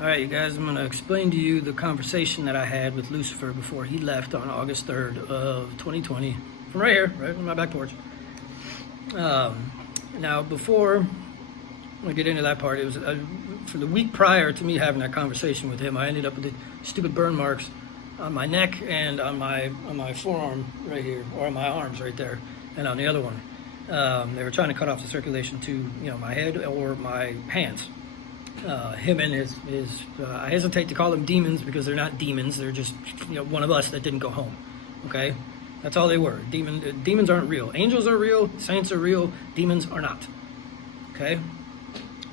Alright, you guys, I'm going to explain to you the conversation that I had with Lucifer before he left on August 3rd of 2020. From right here, right on my back porch. Now, before I get into that part, it was for the week prior to me having that conversation with him, I ended up with the stupid burn marks on my neck and on my forearm right here, or on my arms right there, and on the other one. They were trying to cut off the circulation to, my head or my hands. Him and his I hesitate to call them demons because they're not demons. They're just, one of us that didn't go home. Okay? That's all they were. Demons aren't real. Angels are real. Saints are real. Demons are not. Okay?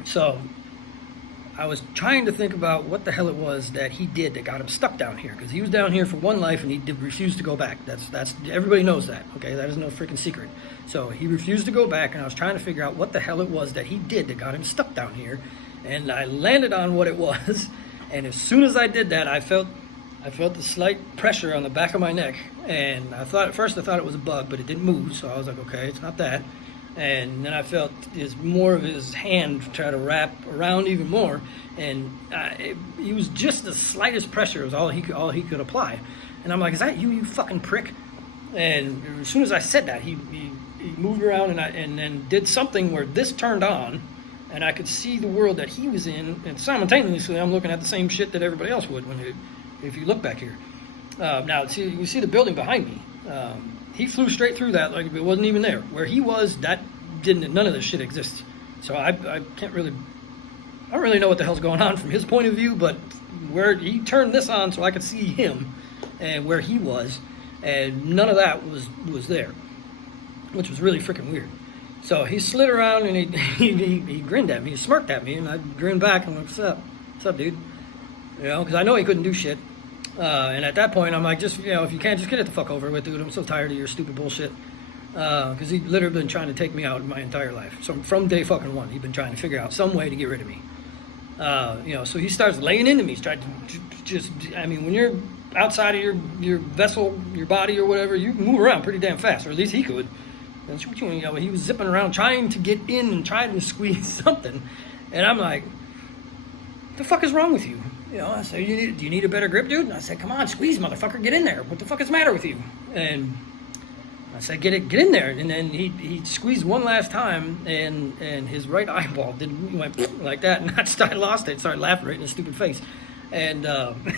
So, I was trying to think about what the hell it was that he did that got him stuck down here. Because he was down here for one life and he refused to go back. That's everybody knows that. Okay? That is no freaking secret. So, he refused to go back, and I was trying to figure out what the hell it was that he did that got him stuck down here. And I landed on what it was, and as soon as I did that, I felt the slight pressure on the back of my neck, and at first I thought it was a bug, but it didn't move, so I was like, okay, it's not that. And then I felt more of his hand try to wrap around even more, and it was just the slightest pressure. It was all he could apply. And I'm like, is that you fucking prick? And as soon as I said that, he moved around and then did something where this turned on. And I could see the world that he was in, and simultaneously I'm looking at the same shit that everybody else would if you look back here. Now, you see the building behind me. He flew straight through that like it wasn't even there. Where he was, none of this shit exists. So I don't really know what the hell's going on from his point of view, but where he turned this on so I could see him and where he was, and none of that was there, which was really freaking weird. So he slid around and he grinned at me, he smirked at me, and I grinned back and went, what's up? What's up, dude? Because I know he couldn't do shit. And at that point, I'm like, if you can't, just get it the fuck over with, dude. I'm so tired of your stupid bullshit. Because he'd literally been trying to take me out my entire life. So from day fucking one, he'd been trying to figure out some way to get rid of me. So he starts laying into me. He's trying to when you're outside of your vessel, your body or whatever, you can move around pretty damn fast, or at least he could. And he was zipping around trying to get in and trying to squeeze something. And I'm like, what the fuck is wrong with you? I said, do you need a better grip, dude? And I said, come on, squeeze, motherfucker, get in there. What the fuck is the matter with you? And I said, get in there. And then he squeezed one last time, and his right eyeball went like that, and I lost it. Started laughing right in his stupid face. And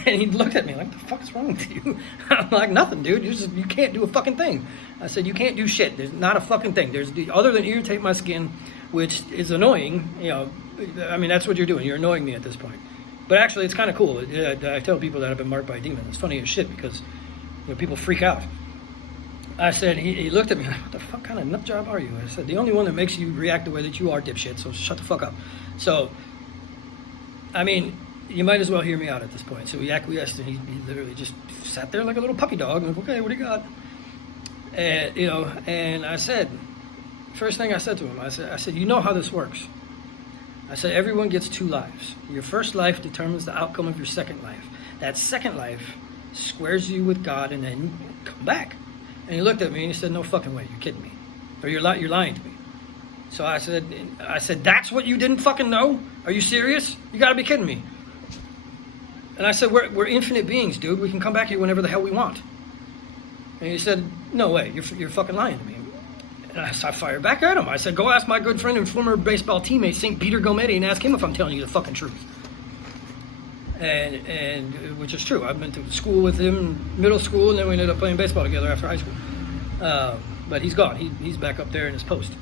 he looked at me like, what the fuck is wrong with you? I'm like, nothing, dude. You can't do a fucking thing. I said, you can't do shit. There's not a fucking thing. Other than irritate my skin, which is annoying. That's what you're doing. You're annoying me at this point. But actually, it's kind of cool. I tell people that I've been marked by a demon. It's funny as shit because people freak out. I said, he looked at me like, what the fuck kind of nut job are you? I said, the only one that makes you react the way that you are, dipshit. So shut the fuck up. So, you might as well hear me out at this point. So he acquiesced, and he literally just sat there like a little puppy dog. And okay, what do you got? And and I said, first thing I said to him, I said, you know how this works. I said, everyone gets 2 lives. Your first life determines the outcome of your second life. That second life squares you with God, and then you come back. And he looked at me and he said, no fucking way, you're kidding me, or you're lying to me. So I said, that's what you didn't fucking know? Are you serious? You got to be kidding me. And I said, we're infinite beings, dude. We can come back here whenever the hell we want. And he said, no way, you're fucking lying to me. And I fired back at him. I said, go ask my good friend and former baseball teammate, St. Peter Gometti, and ask him if I'm telling you the fucking truth. And which is true. I've been to school with him, middle school, and then we ended up playing baseball together after high school. But he's gone. He's back up there in his post.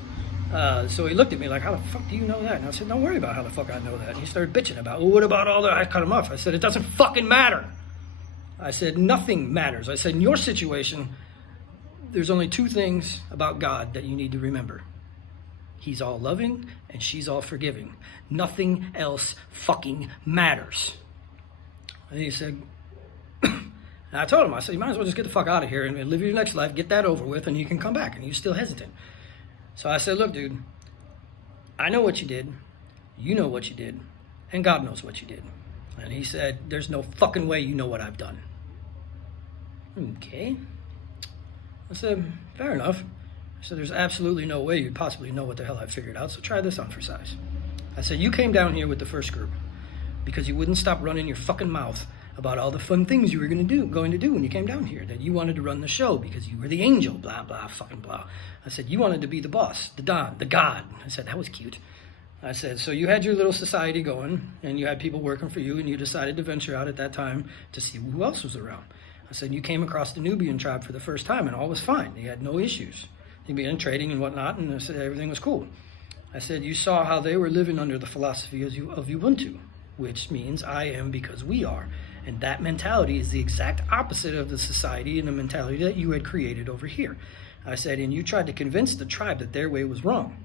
So he looked at me like, how the fuck do you know that? And I said, don't worry about how the fuck I know that. And he started bitching about, well, what about all that? I cut him off. I said, it doesn't fucking matter. I said, nothing matters. I said, in your situation, there's only 2 things about God that you need to remember. He's all loving and she's all forgiving. Nothing else fucking matters. And he said, and I told him, I said, you might as well just get the fuck out of here and live your next life, get that over with, and you can come back. And he's still hesitant. So I said, look, dude, I know what you did, you know what you did, and God knows what you did. And he said, there's no fucking way you know what I've done. Okay. I said, fair enough. I said, there's absolutely no way you'd possibly know what the hell I figured out, so try this on for size. I said, you came down here with the first group. because you wouldn't stop running your fucking mouth about all the fun things you were going to do when you came down here, that you wanted to run the show because you were the angel, blah, blah, fucking blah. I said, you wanted to be the boss, the Don, the God. I said, that was cute. I said, so you had your little society going, and you had people working for you, and you decided to venture out at that time to see who else was around. I said, you came across the Nubian tribe for the first time, and all was fine. You had no issues. You began trading and whatnot, and I said, everything was cool. I said, you saw how they were living under the philosophy of Ubuntu, which means I am because we are. And that mentality is the exact opposite of the society and the mentality that you had created over here. I said, and you tried to convince the tribe that their way was wrong.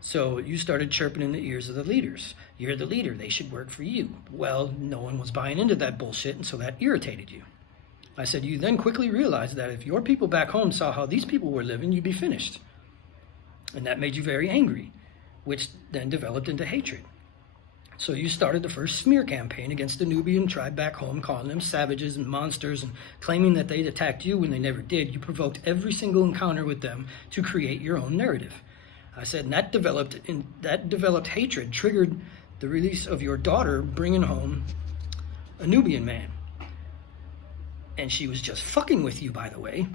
So you started chirping in the ears of the leaders. You're the leader, they should work for you. Well, no one was buying into that bullshit, and so that irritated you. I said, you then quickly realized that if your people back home saw how these people were living, you'd be finished. And that made you very angry, which then developed into hatred. So you started the first smear campaign against the Nubian tribe back home, calling them savages and monsters and claiming that they'd attacked you when they never did. You provoked every single encounter with them to create your own narrative. I said, and that developed hatred triggered the release of your daughter bringing home a Nubian man. And she was just fucking with you, by the way,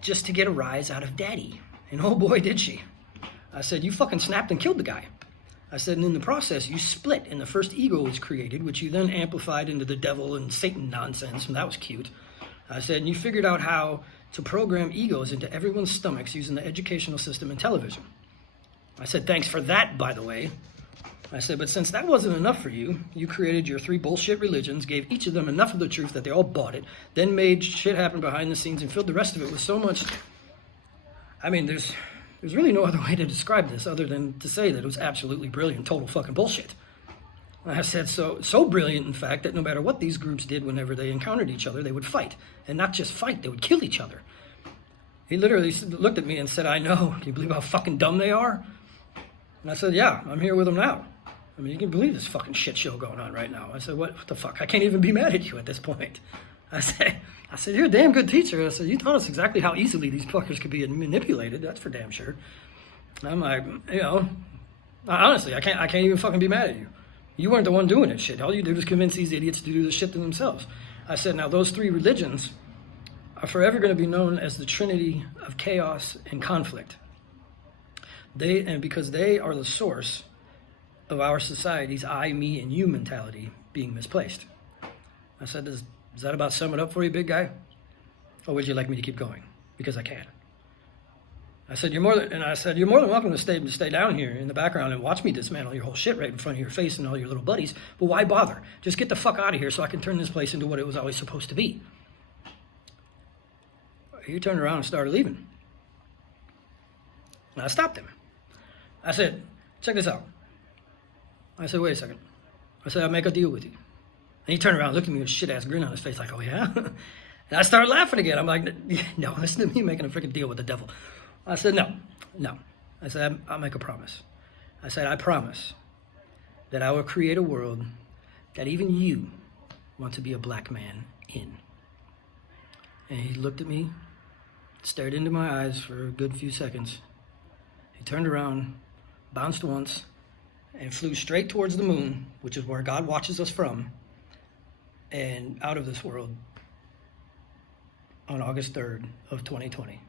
just to get a rise out of daddy. And oh boy, did she. I said, you fucking snapped and killed the guy. I said, and in the process, you split, and the first ego was created, which you then amplified into the devil and Satan nonsense, and that was cute. I said, and you figured out how to program egos into everyone's stomachs using the educational system and television. I said, thanks for that, by the way. I said, but since that wasn't enough for you, you created your 3 bullshit religions, gave each of them enough of the truth that they all bought it, then made shit happen behind the scenes and filled the rest of it with so much... I mean, there's really no other way to describe this other than to say that it was absolutely brilliant, total fucking bullshit. I said, so brilliant, in fact, that no matter what these groups did whenever they encountered each other, they would fight. And not just fight, they would kill each other. He literally looked at me and said, I know. Can you believe how fucking dumb they are? And I said, yeah, I'm here with them now. I mean, you can believe this fucking shit show going on right now. I said, what the fuck? I can't even be mad at you at this point. I said, you're a damn good teacher. I said, you taught us exactly how easily these fuckers could be manipulated. That's for damn sure. And I'm like, honestly, I can't even fucking be mad at you. You weren't the one doing that shit. All you did was convince these idiots to do this shit to themselves. I said, now those 3 religions are forever going to be known as the Trinity of chaos and conflict. Because they are the source of our society's I, me, and you mentality being misplaced. I said, does that about sum it up for you, big guy? Or would you like me to keep going? Because I can. I said, you're more than welcome to stay down here in the background and watch me dismantle your whole shit right in front of your face and all your little buddies. But why bother? Just get the fuck out of here so I can turn this place into what it was always supposed to be. He turned around and started leaving. And I stopped him. I said, check this out. I said, wait a second. I said, I'll make a deal with you. And he turned around and looked at me with a shit-ass grin on his face like, oh, yeah? And I started laughing again. I'm like, no, listen to me making a freaking deal with the devil. I said, no. I said, I'll make a promise. I said, I promise that I will create a world that even you want to be a black man in. And he looked at me, stared into my eyes for a good few seconds. He turned around, bounced once, and flew straight towards the moon, which is where God watches us from, and out of this world on August 3rd of 2020.